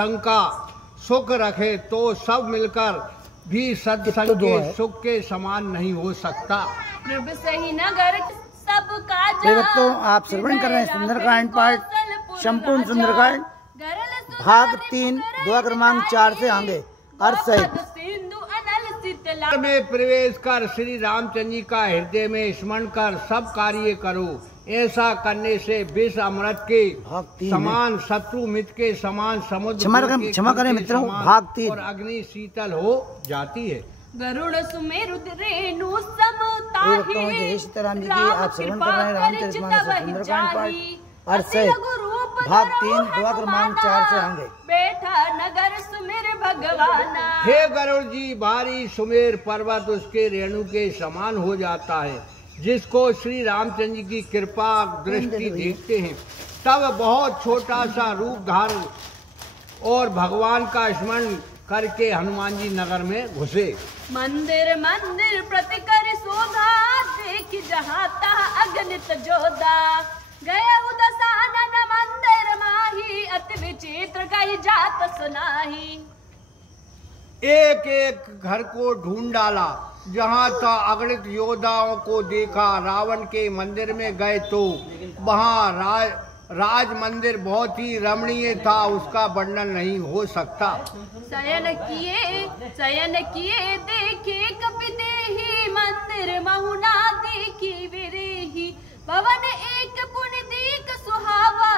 का सुख रखे तो सब मिलकर भी सत्संग के सुख के समान नहीं हो सकता। प्रभु सही नगर सबका दोस्तों आप श्रवण कर रहे हैं सुंदरकांड पाठ संपूर्ण सुंदरकांड भाग 3 दुआ क्रमांक 4 से आगे अर्थ सहित में प्रवेश कर श्री रामचंद्र जी का हृदय में स्मरण कर सब कार्य करो। ऐसा करने से विष अमृत के समान शत्रु मित्र के समान समुद्र क्षमा करें मित्रों भाग 3 और अग्नि शीतल हो जाती है। गरुड़ सुमेरु रेणु समताहि सीताराम जी की आप श्रवण कर रहे हैं रामचरितमानस सुंदरकांड पाठ अर्थ सहित भाग 3 दुआ क्रमांक 4 से आगे। बैठा नगर सुमेर भगवान। हे गरुड़ जी भारी सुमेर पर्वत उसके रेणु के समान हो जाता है। जिसको श्री रामचंद्र जी की कृपा दृष्टि देखते हैं तब बहुत छोटा सा रूप धारण और भगवान का स्मरण करके हनुमान जी नगर में घुसे। मंदिर मंदिर प्रतिकर शोधा देख जहाँ तहाँ अगणित जोधा गया उदसानन मंदिर माही अति विचित्र कही जात सुनाही। एक एक घर को ढूंढ डाला जहाँ था अगणित योद्धाओं को देखा। रावण के मंदिर में गए तो वहाँ राज मंदिर बहुत ही रमणीय था, उसका वर्णन नहीं हो सकता। शयन किए देखे कपिदेहि मंदिर महुना देखी विरेही भवन एक पुण्य दीक सुहावा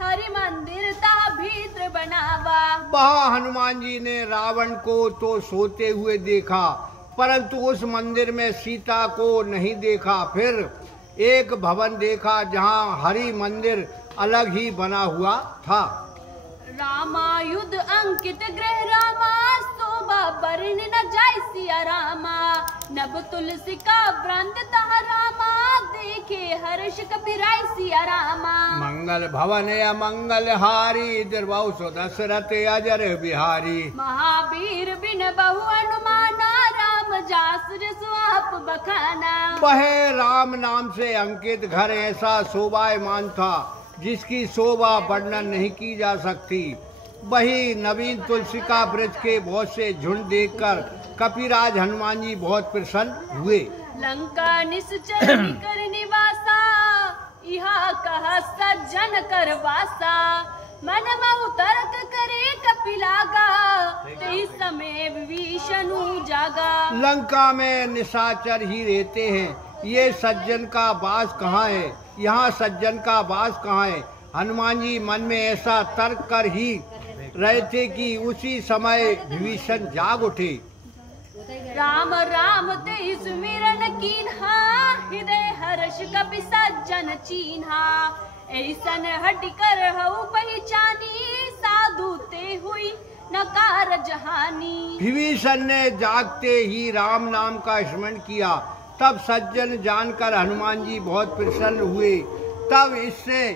हरि मंदिर ता भीतर बनावा। वहाँ हनुमान जी ने रावण को तो सोते हुए देखा परंतु उस मंदिर में सीता को नहीं देखा। फिर एक भवन देखा जहाँ हरि मंदिर अलग ही बना हुआ था। रामायुध अंकित गृह रामा शोभा बरन न जाय सिया रामा नभ तुलसी का वृंद तह रामा देखे हर्ष कपिराय सिया रामा। मंगल भवन अमंगल हारी दुर्वासु दशरथ अजर बिहारी महावीर बिन बहु अनुमाना राम जासु जसु आप बखाना। वह राम नाम से अंकित घर ऐसा शोभायमान था जिसकी शोभा वर्णन नहीं की जा सकती। वही नवीन तुलसी का वृक्ष के बहुत से झुंड देखकर कपिराज हनुमान जी बहुत प्रसन्न हुए। लंका निश्चर कर निवासा यहाँ कहा सज्जन कर वासा मन महु तर्क करे कपिलागा तेई समय विभीषण जागा। लंका में निशाचर ही रहते हैं, ये सज्जन का वास कहाँ है, यहाँ सज्जन का वास कहाँ है। हनुमान जी मन में ऐसा तर्क कर ही रहे थे कि उसी समय विभीषण जाग उठे। राम राम ते सुमिरन कीन्हा हृदय हर्ष कपि सज्जन चीन्हा ऐसन हट कर हऊ पहचानी साधु ते हुई नकार जहानी। विभीषण ने जागते ही राम नाम का स्मरण किया तब सज्जन जानकर हनुमान जी बहुत प्रसन्न हुए। तब इससे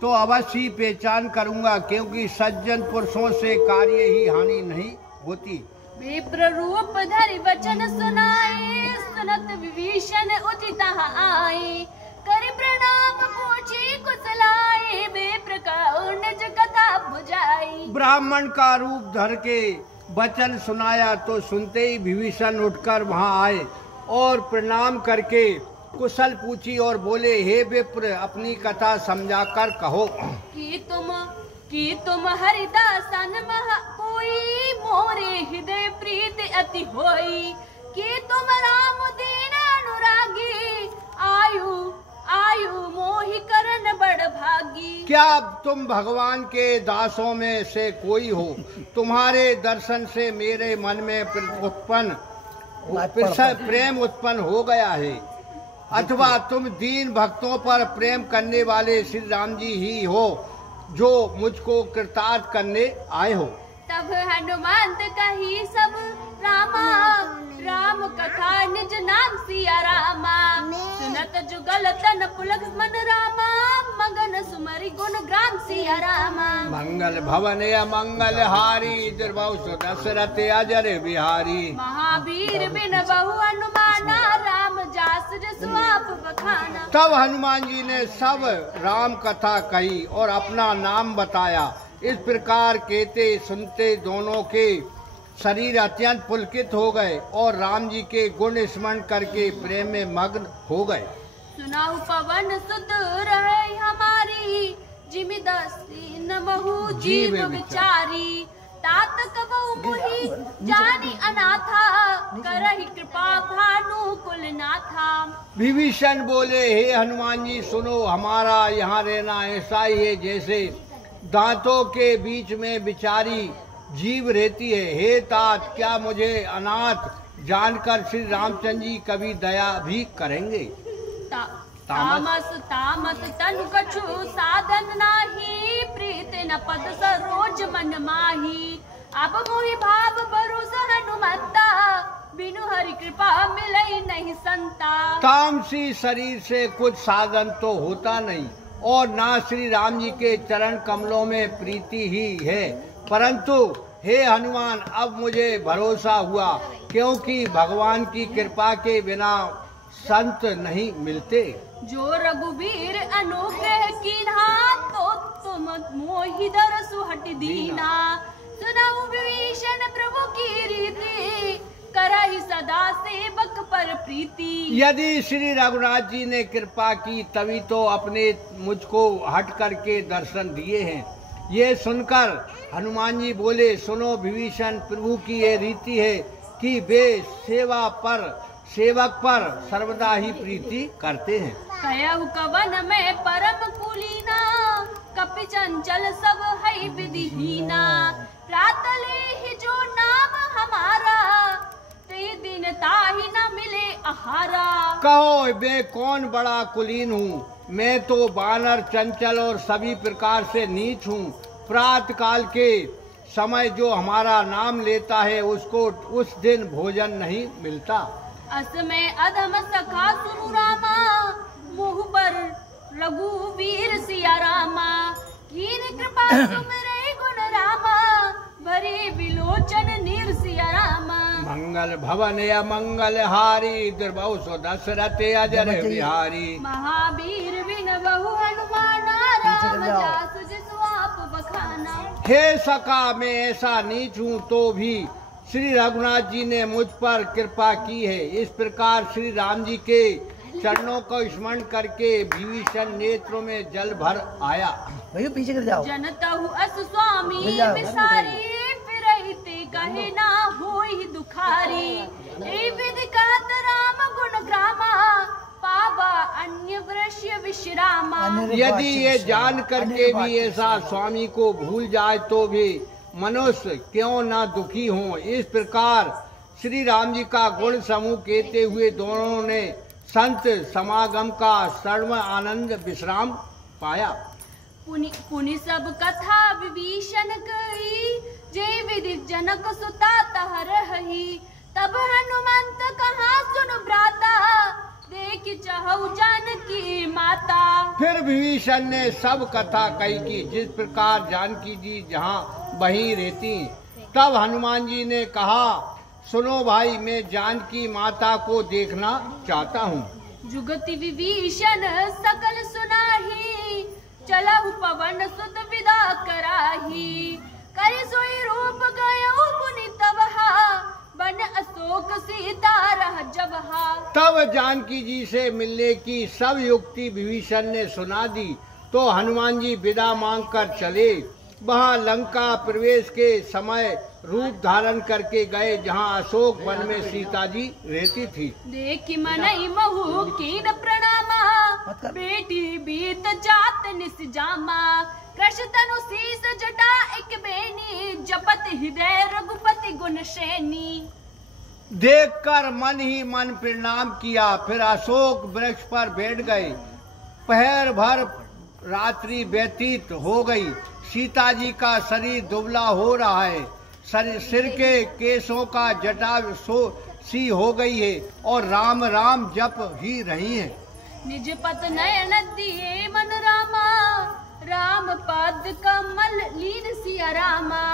तो अवश्य ही पहचान करूंगा क्योंकि सज्जन पुरुषों से कार्य ही हानि नहीं होती। विप्र रूप धरि वचन सुनाए सुनत विभीषण उचित आए कर प्रणाम पूछी कुशलाए विप्र का निज कथा बुझाई। ब्राह्मण का रूप धर के वचन सुनाया तो सुनते ही विभीषण उठकर वहां आए और प्रणाम करके कुशल पूछी और बोले हे विप्र अपनी कथा समझाकर कहो कि तुम हरिदासन मह कोई मोरे हृदय प्रीत अति होई कि तुम राम दीन अनुरागी आयु आयु मोहि करन बड़ भागी। क्या तुम भगवान के दासों में से कोई हो? तुम्हारे दर्शन से मेरे मन में प्रेम उत्पन्न हो गया है अथवा तुम दीन भक्तों पर प्रेम करने वाले श्री राम जी ही हो जो मुझको कृतार्थ करने आए हो। तब हनुमंत कही सब रामा राम कथा निज नाम सिया रामा सुनत जुगल तन पुलक मन रामा मगन सुमरि गुण ग्राम सिया रामा। मंगल भवन अमंगल हारी दुर्वासु दशरथ अजर बिहारी महावीर बिन बहु अनुमाना राम जास जसु आप बखाना। तब हनुमान जी ने सब राम कथा कही और अपना नाम बताया। इस प्रकार कहते सुनते दोनों के शरीर अत्यंत पुलकित हो गए और राम जी के गुण स्मरण करके प्रेम में मग्न हो गए। सुनाऊ पवन सुत रहे हमारी, जिमिदासी नमहु जीव विचारी। तात कबहु मुहि जानी अनाथा, करहि कृपा भानु कुलनाथा। विभीषण बोले, हे हनुमान जी सुनो, हमारा यहाँ रहना ऐसा ही है जैसे दांतों के बीच में बिचारी जीव रहती है। हे तात, क्या मुझे अनाथ जानकर श्री रामचंद्र जी कभी दया भी करेंगे? तामस तामस तनु कछु साधन नाही, प्रीत न पद सरोज मन माही। अब मोहि भाव भरोसा हनुमंता, बिनु हरि कृपा मिलई नहीं संता। तामसी शरीर से कुछ साधन तो होता नहीं और ना श्री राम जी के चरण कमलों में प्रीति ही है, परंतु हे हनुमान अब मुझे भरोसा हुआ, क्योंकि भगवान की कृपा के बिना संत नहीं मिलते। जो रघुवीर अनुग्रह कीन्हा, तो तुम मोहि दरसु हट दीना। सुनाऊ विभीषण प्रभु की रीति, करहि सदा सेवक पर प्रीति। यदि श्री रघुनाथ जी ने कृपा की तभी तो अपने मुझको हट करके दर्शन दिए हैं। ये सुनकर हनुमान जी बोले, सुनो विभीषण, प्रभु की ये रीति है कि वे सेवक पर सर्वदा ही प्रीति करते हैं। कहु कवन में परम कुलीना, कपि चंचल सब है विधिहीना। प्रातले ही जो नाम हमारा, ते दिन ताहि न मिले आहारा। कहो मैं कौन बड़ा कुलीन हूँ, मैं तो बानर चंचल और सभी प्रकार से नीच हूँ। प्रातः काल के समय जो हमारा नाम लेता है उसको उस दिन भोजन नहीं मिलता। अस में अधम सखा सुनु रामा, मुँह पर रघुवीर सिया रामा। कीन कृपा तुमरे गुण रामा, भरे विलोचन नीर सिया रामा। मंगल भवन या मंगल हारी, दुर्बहु सो दशरथ अजर बिहारी। महावीर बिन बहु हनुमाना, राम जासु जिसु आप बखाना। हे सखा, मैं ऐसा नीच हूँ तो भी श्री रघुनाथ जी ने मुझ पर कृपा की है। इस प्रकार श्री राम जी के चरणों को स्मरण करके विभीषण नेत्रों में जल भर आया। भैया पीछे कर जाओ। जनतहु अस स्वामी विसारी, फिरहिते कहे ना होई दुखारी। ए विधि कहत राम गुण ग्रामा, पावा अन्य वृष्य विश्रामा। यदि ये जान करके भी ऐसा स्वामी को भूल जाए तो भी मनुष्य क्यों ना दुखी हो। इस प्रकार श्री राम जी का गुण समूह कहते हुए दोनों ने संत समागम का सर्व आनंद विश्राम पाया। पुनि सब कथा विभीषण कही, जय विधि जनक सुता तह रही। तब हनुमंत कहा सुन भ्राता, देख चाहु जानकी माता। फिर विभीषण ने सब कथा कही कि जिस प्रकार जानकी जी जहाँ वहीं रहती। तब हनुमान जी ने कहा, सुनो भाई, मैं जानकी माता को देखना चाहता हूँ। जुगति विभीषण सकल सुनाही, चलहु पवन सुत विदा कराही। करि सोई रूप गयो मुनि तबहा, बन अशोक सीता रह जबहा। तब जानकी जी से मिलने की सब युक्ति विभीषण ने सुना दी तो हनुमान जी विदा मांग कर चले। वहाँ लंका प्रवेश के समय रूप धारण करके गए जहाँ अशोक वन में सीता जी रहती थी। देखि मनई महु कीन प्रणामा, बेटी बीत जात निस जामा। कृष तनु शीस जटा एक बेनी, जपत हृदय रघुपति गुण श्रेणी। देखकर मन ही मन प्रणाम किया, फिर अशोक वृक्ष पर बैठ गए। पहर भर रात्रि व्यतीत हो गई। सीता जी का शरीर दुबला हो रहा है, सिर के केसों का जटा सी हो गई है और राम राम जप ही रही है। निज पत नयन दिए मन रामा, राम पद कमल लीन सिया रामा।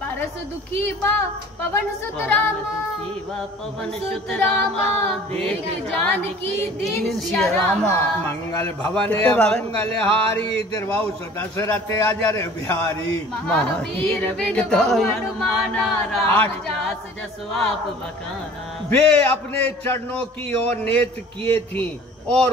पर हरस दुखी बा पवन सुत रामा, पवन सुत रामा, देख जानकी दीन सिया सिया रामा। रामा। मंगल भवन कितने बार? मंगल हारी तिरवाउस दशरथ अजर बिहारी। महावीर बिन कितना- हनुमाना, आठ। राम जास जसु आप बखाना। वे अपने चरणों की ओर नेत्र किए थी और